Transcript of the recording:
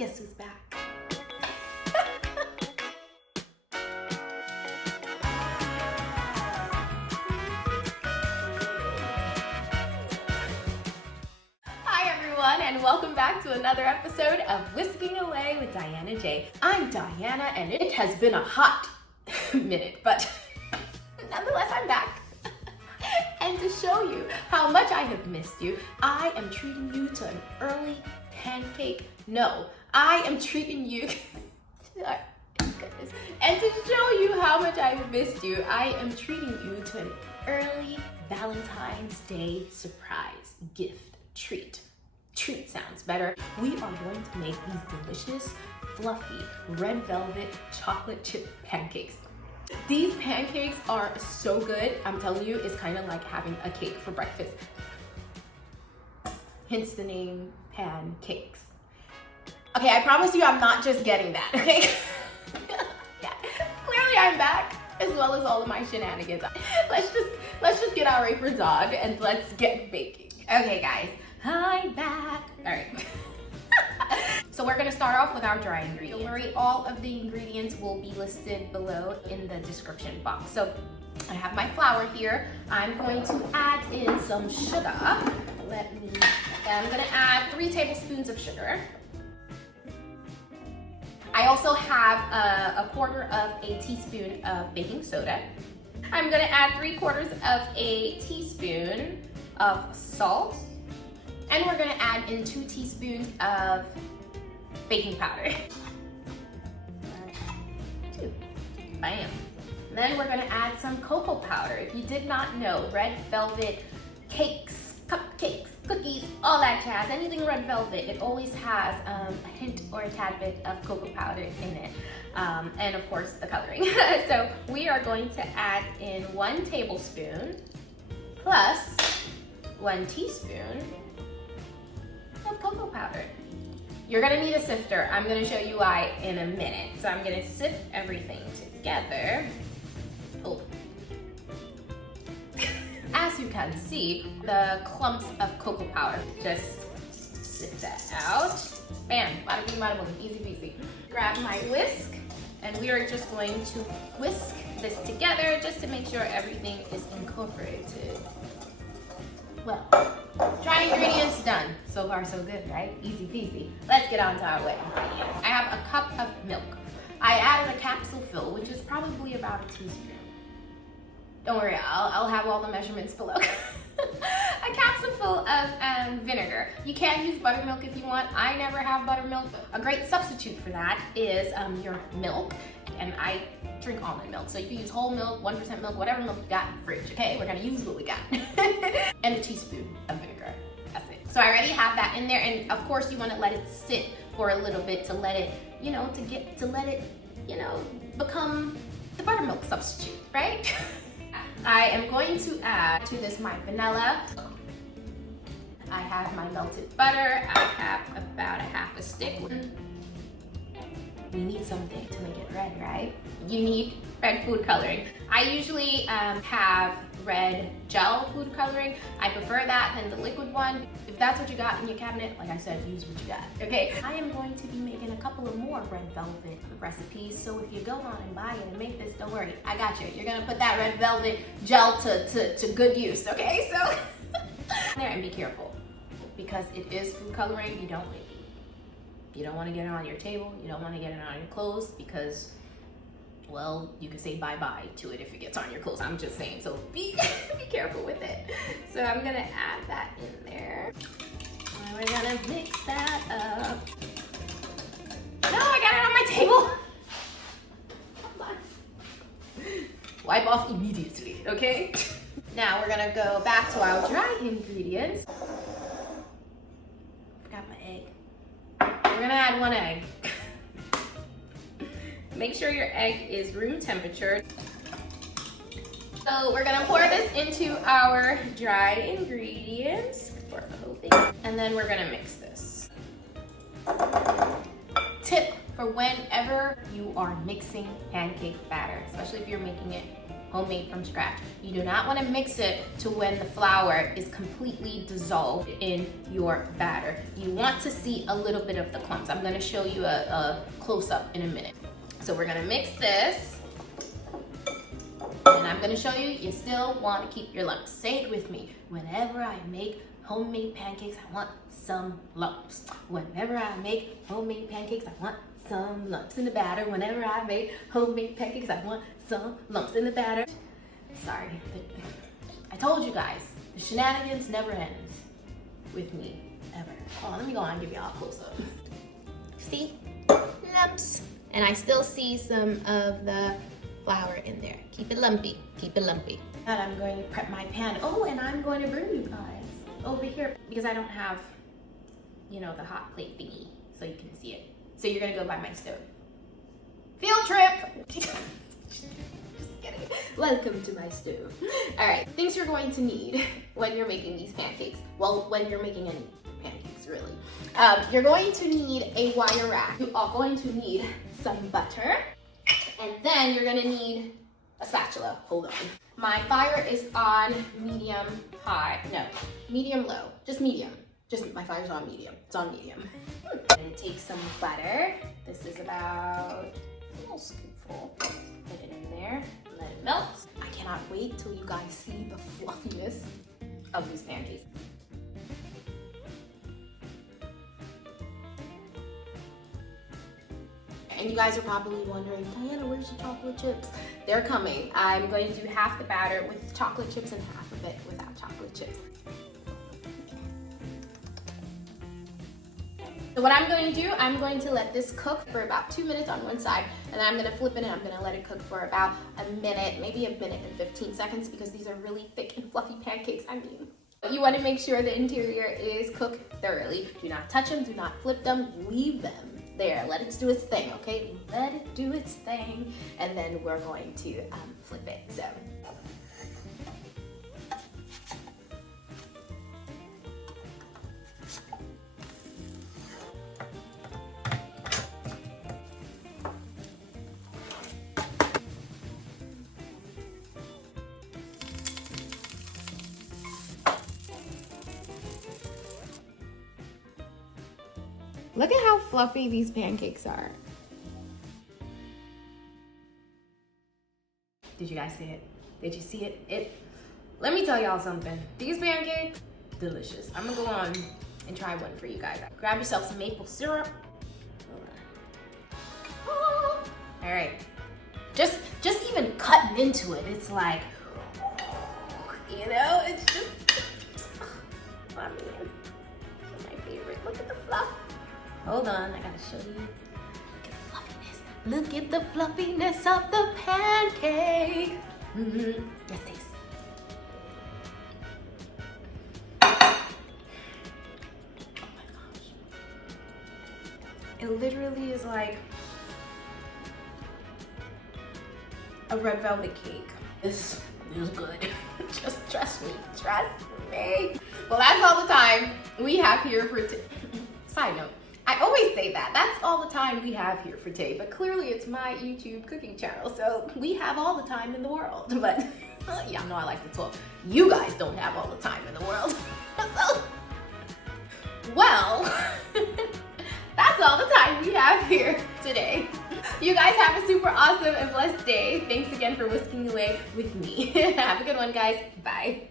Guess who's back? Hi everyone, and welcome back to another episode of Whisking Away with Diana J. I'm Diana, and it has been a hot minute, but nonetheless, I'm back. And to show you how much I have missed you, I am treating you to an early pancake. No, I am treating you. Goodness. And to show you how much I have missed you, I am treating you to an early Valentine's Day surprise gift treat. Treat sounds better. We are going to make these delicious, fluffy, red velvet chocolate chip pancakes. These pancakes are so good. I'm telling you, it's kind of like having a cake for breakfast. Hence the name, Pancakes. Okay, I promise you I'm not just getting that, okay? Yeah, clearly I'm back, as well as all of my shenanigans. Let's just get our aprons on and let's get baking. Okay guys, I'm back. All right. So we're gonna start off with our dry ingredients. Don't worry, all of the ingredients will be listed below in the description box. So I have my flour here. I'm going to add in some sugar. I'm gonna add 3 tablespoons of sugar. I also have a quarter of a teaspoon of baking soda. I'm gonna add 3/4 of a teaspoon of salt. And we're gonna add in 2 teaspoons of baking powder. 2. Bam. Then we're gonna add some cocoa powder. If you did not know, red velvet cakes, cupcakes, cookies, all that jazz, anything red velvet, it always has a hint or a tad bit of cocoa powder in it. And of course the coloring. So we are going to add in 1 tablespoon plus 1 teaspoon of cocoa powder. You're gonna need a sifter. I'm gonna show you why in a minute. So I'm gonna sift everything together. Oh. As you can see, the clumps of cocoa powder, just sift that out. Bam, bada bing, bada boom, easy peasy. Grab my whisk, and we are just going to whisk this together just to make sure everything is incorporated. Well, dry ingredients done. So far so good, right? Easy peasy. Let's get on to our wet ingredients. I have a cup of milk. I added a capsule fill, which is probably about a teaspoon. Don't worry, I'll have all the measurements below. A capsule full of vinegar. You can use buttermilk if you want. I never have buttermilk. A great substitute for that is your milk. And I drink almond milk. So you can use whole milk, 1% milk, whatever milk you got in the fridge, okay? We're gonna use what we got. And a teaspoon of vinegar, that's it. So I already have that in there, and of course you wanna let it sit for a little bit to let it, become the buttermilk substitute, right? I am going to add to this my vanilla. I have my melted butter. I have about a half a stick. We need something to make it red, right? You need red food coloring. I usually have red gel food coloring. I prefer that than the liquid one. If that's what you got in your cabinet, like I said, use what you got, okay? I am going to be making a couple of more red velvet recipes, so if you go on and buy it and make this, don't worry, I got you. You're gonna put that red velvet gel to good use, okay? So, there, and be careful, because it is food coloring. You don't want to get it on your table. You don't want to get it on your clothes because, well, you can say bye-bye to it if it gets on your clothes. I'm just saying, so be careful with it. So I'm gonna add that in there. And we're gonna mix that up. No, I got it on my table. Hold on. Wipe off immediately, okay? Now we're gonna go back to our dry ingredients. Forgot my egg. We're gonna add 1 egg. Make sure your egg is room temperature. So we're gonna pour this into our dry ingredients for the whole thing. And then we're gonna mix this. Tip for whenever you are mixing pancake batter, especially if you're making it homemade from scratch. You do not want to mix it to when the flour is completely dissolved in your batter. You want to see a little bit of the clumps. I'm going to show you a close-up in a minute. So we're going to mix this. And I'm going to show you, you still want to keep your lumps. Say it with me. Whenever I make homemade pancakes, I want some lumps. Whenever I make homemade pancakes, I want some lumps in the batter. Whenever I make homemade pancakes, I want some lumps in the batter. Sorry, I told you guys, the shenanigans never ends with me, ever. Oh, let me go on and give y'all a close-up. See? Lumps. And I still see some of the flour in there. Keep it lumpy, keep it lumpy. And I'm going to prep my pan. Oh, and I'm going to bring you guys over here because I don't have, you know, the hot plate thingy so you can see it. So you're gonna go by my stove. Field trip! Just kidding. Welcome to my stove. All right, things you're going to need when you're making these pancakes. Well, when you're making any pancakes, really. You're going to need a wire rack. You are going to need some butter. And then you're gonna need a spatula. Hold on. My fire is on medium high. No, medium low. Just medium. Just my fire's on medium. It's on medium. I'm gonna take some butter. This is about a little scoopful. Put it in there. Let it melt. I cannot wait till you guys see the fluffiness of these pancakes. And you guys are probably wondering, Diana, where's your chocolate chips? They're coming. I'm going to do half the batter with chocolate chips and half of it without chocolate chips. So what I'm going to do, I'm going to let this cook for about 2 minutes on one side, and then I'm going to flip it and I'm going to let it cook for about a minute, maybe a minute and 15 seconds, because these are really thick and fluffy pancakes. I mean, you want to make sure the interior is cooked thoroughly. Do not touch them, do not flip them, leave them there. Let it do its thing, okay? Let it do its thing, and then we're going to flip it. So. Look at how fluffy these pancakes are. Did you guys see it? Did you see it? Let me tell y'all something. These pancakes, delicious. I'm gonna go on and try one for you guys. Grab yourself some maple syrup. Oh. All right. Just even cutting into it, it's like, you know, it's just, I mean, it's my favorite. Look at the fluff. Hold on, I gotta show you. Look at the fluffiness of the pancake. Let's taste. Oh my gosh. It literally is like a red velvet cake. This is good. Just trust me, trust me. Well, that's all the time we have here for today. Side note. I always say that. That's all the time we have here for today, but clearly it's my YouTube cooking channel, so we have all the time in the world. But y'all know I like to talk. You guys don't have all the time in the world. So, well, that's all the time we have here today. You guys have a super awesome and blessed day. Thanks again for whisking away with me. Have a good one, guys. Bye.